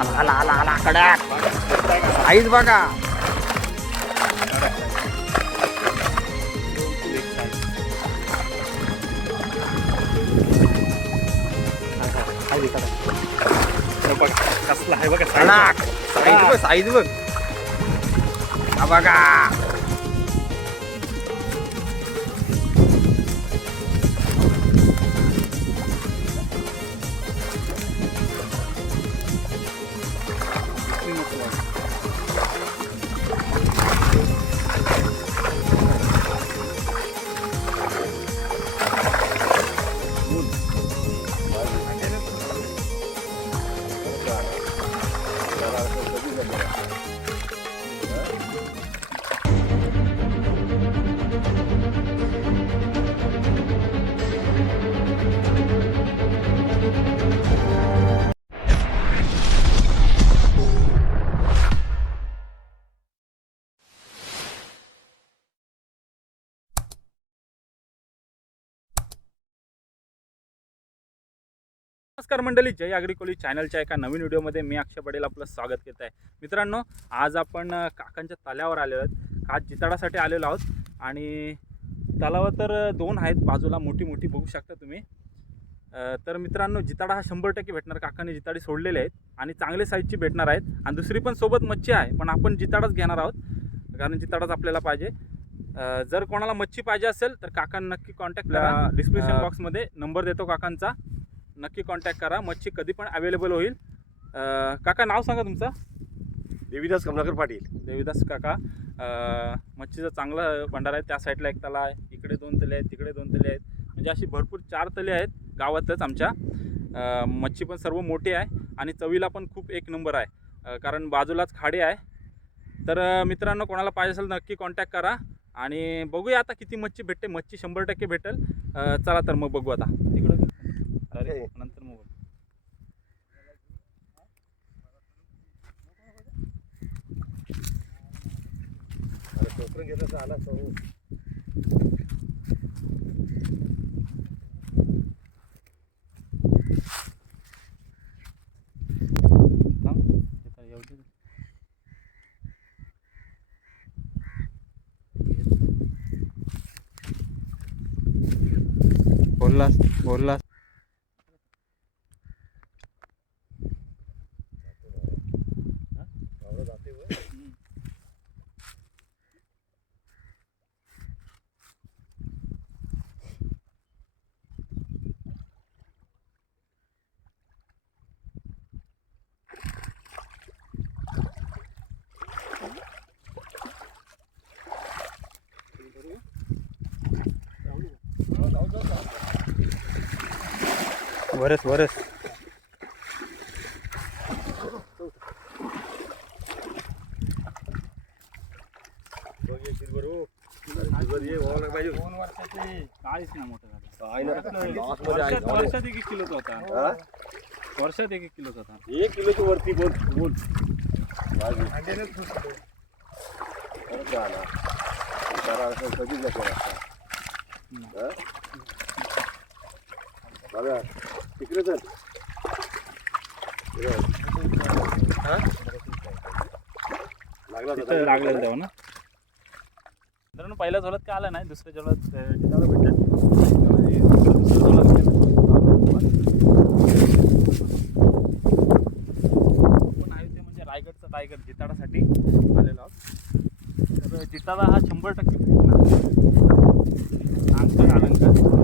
आला आला आला आला कडक साईज बघा. कसला आहे बघा साईज बघ साईज बघ. हा बघा. नमस्कार मंडळी जय आगरी चॅनलच्या एका नवीन व्हिडिओमध्ये मी अक्षय पटेल आपलं स्वागत करत आहे. मित्रांनो आज आपण काकांच्या तल्यावर आलेलो आहोत. आज जिताडासाठी आलेलो आहोत आणि तलावर तर दोन आहेत. बाजूला मोठी मोठी बघू शकता तुम्ही. तर मित्रांनो जिताडा हा शंभर टक्के भेटणार. काकांनी जिताडी सोडलेले आहेत आणि चांगले साईजची भेटणार आहेत. आणि दुसरी पण सोबत मच्छी आहे पण आपण जिताडाच घेणार आहोत. कारण जिताडाच आपल्याला पाहिजे. जर कोणाला मच्छी पाहिजे असेल तर काकांना नक्की कॉन्टॅक्ट करा. डिस्क्रिप्शन बॉक्समध्ये नंबर देतो काकांचा. नक्की कॉन्टॅक्ट करा. मच्छी कधी पण अवेलेबल होईल. अं, काका नाव सांगा तुमचं? देवीदास कमलाकर पाटील. देवीदास काका. अं, मच्छीचा चांगला भंडार आहे. त्या साईडला एक तला आहे. इकडे दोन तले आहेत तिकडे दोन तले आहेत. म्हणजे अशी भरपूर चार तले आहेत गावातच आमच्या. अं, मच्छी पण सर्व मोठी आहे आणि चवीला पण खूप एक नंबर आहे. अं, कारण बाजूलाच खाडी आहे. तर अं, मित्रांनो कोणाला पाहिजे असेल नक्की कॉन्टॅक्ट करा. आणि बघूया आता किती मच्छी भेटते. मच्छी शंभर टक्के भेटेल. अं, चला तर मग बघू आता. अरे नंतर. अरे टोकरं घेतलं आला दे. बोललास बोललास एवढं जाते वर. वरस वरस बघ ये शिरभर हो. अरे शिरभर ये, व्हावं नाही पाहिजे. वरस वरस. काहीच नाही मोठं झालं वर्षात एक एक किलोचा होता वर्षात एक एक किलोचा होता एक वरती बोल बोल. कधीच नको बघा, तिकडे चल. इकडे. हा? लागला तिथं होता. लागलेलं तेव्हा ना? मित्रांनो पहिल्या झोलात काय आलं नाही? दुसऱ्या झोलात भेटलं. आहे ते म्हणजे रायगडचा टायगर जिताडासाठी आलेलो आहोत. तर जिताडा हा शंभर टक्के भेटणार अंक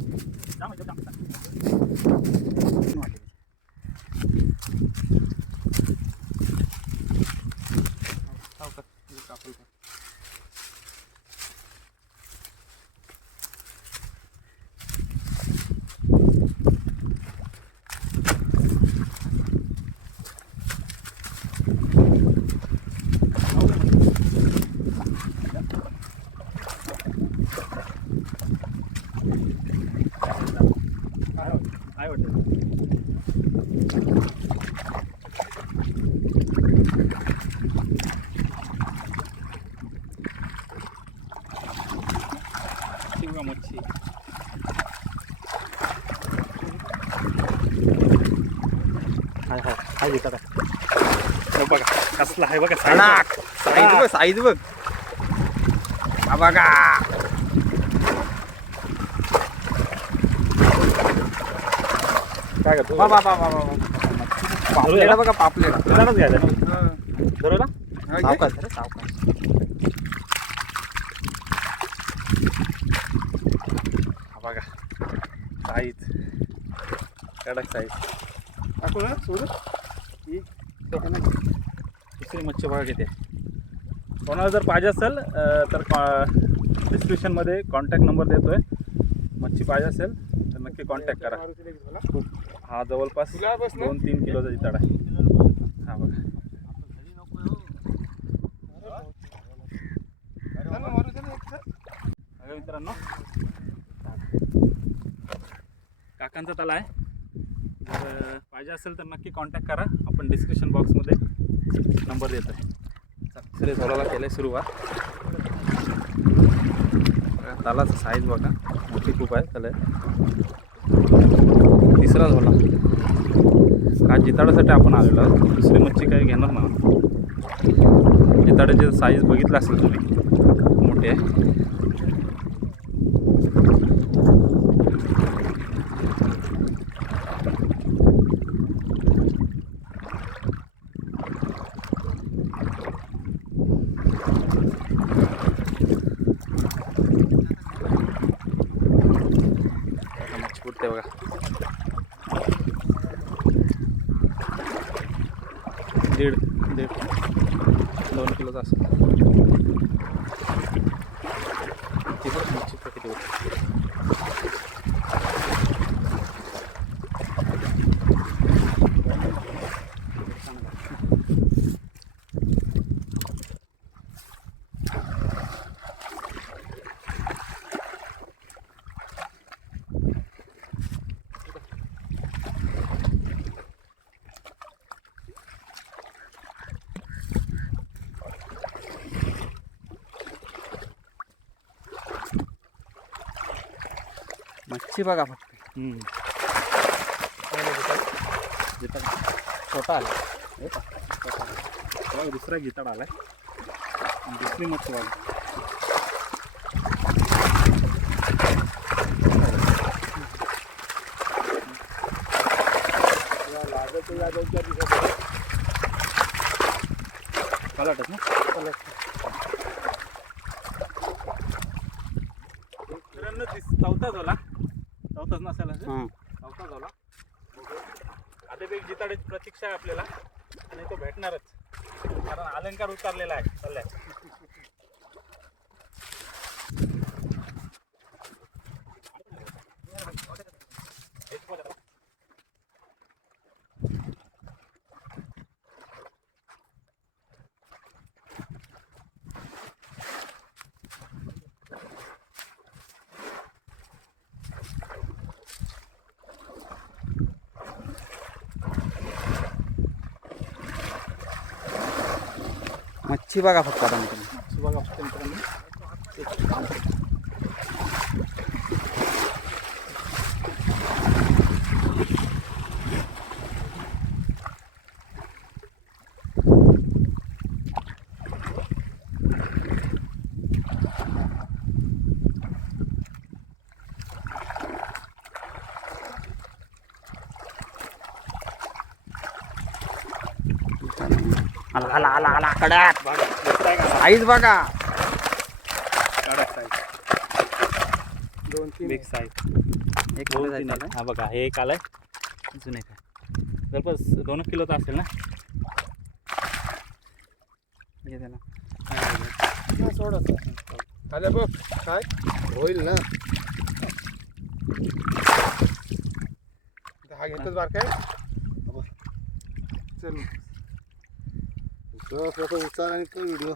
अलंकार हा ना? जा म्हणजे जा. सावकाश, हे कापून टाक. काय वाटतं शिवगा मच्छी हा जिताडा हो बघा कसला आहे बघा कडक साईज बघ साईज बघ हा बघा काय करतो वा वा वा. पापलेट बघा पापलेट जिताडाच घ्यायचा ना हा. बरोबर हा, घे. सावकाश सावकाश हा बघा साईज कडक साईज टाकू ना सोडू दुसरी मच्छी बघा किती आहे. कोणाला जर पाहिजे असेल तर डिस्क्रिप्शनमध्ये कॉन्टॅक्ट नंबर देतोय. मच्छी पाहिजे असेल तर नक्की कॉन्टॅक्ट करा. हा जवळपास. दोन तीन किलोचा जिताड आहे. हा बघा. बघा मित्रांनो काकांचा तला आहे. जर पाहिजे असेल तर नक्की कॉन्टॅक्ट करा. आपण डिस्क्रिप्शन बॉक्समध्ये नंबर देतो आहे दुसरे सोलाला आहे सुरुवात. तालाचं साईज बघा. मोठी खूप आहे त्याला. तिसरा झोला. का जिताडासाठी आपण आलेलो आहोत. दुसरी मच्छी काही घेणार ना जिताड्याची साईज बघितला असेल तुम्ही. मोठी आहे. मच्छी बघा दीड दीड दोन किलोचा असेल ती बघ मच्छी पण किती होती मच्छी बघा फक्त. छोटा आला. दुसरा जिताड आलाय. दुसरी मच्छी बघा. पलटच ना मित्रांनो, तिस- चौथा झाला चौथाच नसेल असेल. हां चौथा झाला आता एक जिताड्याची आहे आपल्याला. आणि तो भेटणारच. कारण अलंकार उतरलेला आहे. चाललाय मच्छी बघा फक्त आता मित्रांनो. मच्छी बघा फक्त मित्रांनो आला आला आला आला कडक बघा दिसताय का साईज बघा. कडक साईज दोन तीन. बिग साईज एक दोन किलो तीन. हा बघा हे एक आलाय. अजून एक आहे. जवळपास दोन किलोचा असेल ना? घे त्याला. सोड. आल्या बघ काय? होईल ना. हा घेतच बार काय चल. उचल आणि व्हिडिओ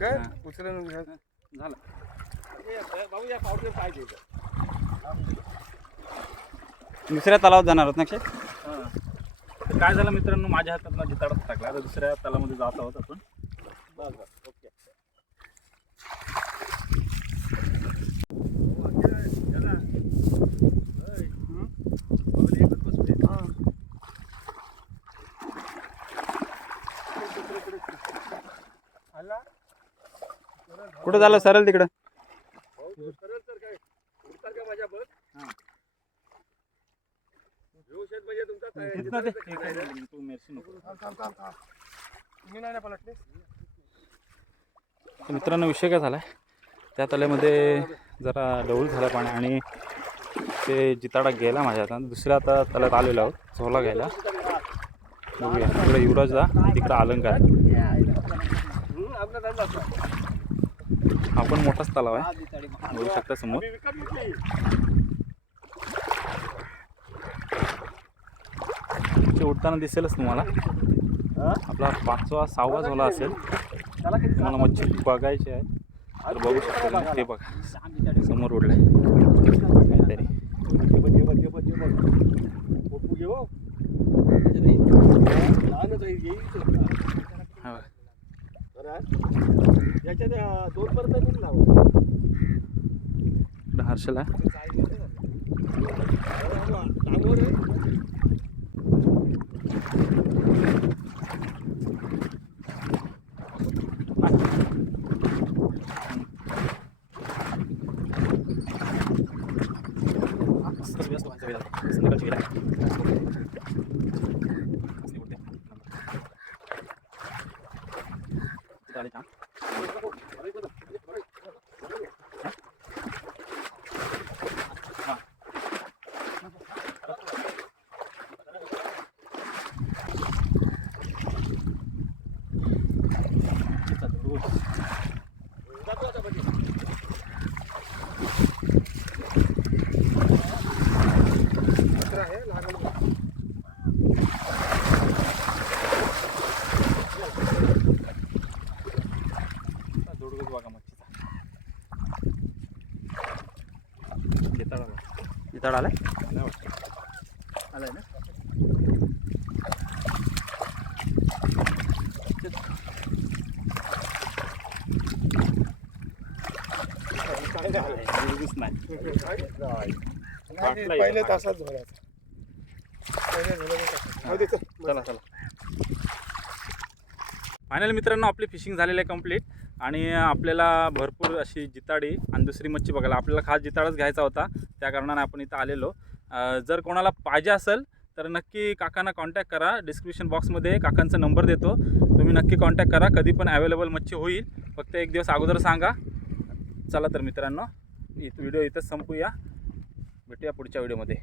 काय झालं. भाऊ या पावडर पाहिजे दुसऱ्या तलावात जाणार आहोत ना अक्षय? तर काय झालं मित्रांनो माझ्या हातात जिताडाच टाकला. आता दुसऱ्या तलामध्ये जात आहोत आपण. ओके कुठं झालं सरळ तिकडं भाऊ, सरळ तर काय उडतात का माझ्या बस हा. व्यवस्थित म्हणजे तुमचा काय- इथनं दे. जिथं- हे काय झालं? तू मेरशी नको. तुम्ही कुठं झालं? सरळ तिकडं. मित्रांनो विषय काय झाला त्या तल्यामध्ये जरा डौल झाला पाणी आणि ते जिताडा गेला माझ्या आता दुसऱ्या आता तळ्यात आलेलो आहोत झोला घ्यायला. बघूया. इकडे तिकडं अलंकार हम्म, आपलं नाही जात. हा पण मोठाच तलाव आहे. बघू शकता समोर. उडताना दिसेलच तुम्हाला? आपला पाचवा सहावा झोला असेल. तुम्हाला मच्छी बघायची आहे. तर बघू शकता तुम्ही. ते बघा. समोर उडलंय. काहीतरी. हो. याच्यात दोन ना हो. इकडं हर्षल? डांगोर आहे. जातो आता मध्ये. अकरा आहे, लागल बघ. जोडगोज बघा मच्छीचा जिताड आला जिताड आलाय आलाय ना काय नाही आलं. जोडगोज नाही काय तासात झोलाचा तासात. जाऊ दे, चल. फायनल मित्रांनो आपली फिशिंग झालेली आहे कंप्लीट. आणि आपल्याला भरपूर अशी जिताडी आणि दुसरी मच्छी बघायला. आपल्याला खास जिताडच घ्यायचा होता. त्या कारणाने आपण इथं आलेलो. जर कोणाला पाहिजे असेल तर नक्की काकांना कॉन्टॅक्ट करा. डिस्क्रिप्शन बॉक्समध्ये काकांचा नंबर देतो. तुम्ही नक्की कॉन्टॅक्ट करा. कधी पण अवेलेबल मच्छी होईल. फक्त एक दिवस अगोदर सांगा. चला तर मित्रांनो इथं व्हिडिओ इथंच संपूया. भेटूया पुढच्या व्हिडिओमध्ये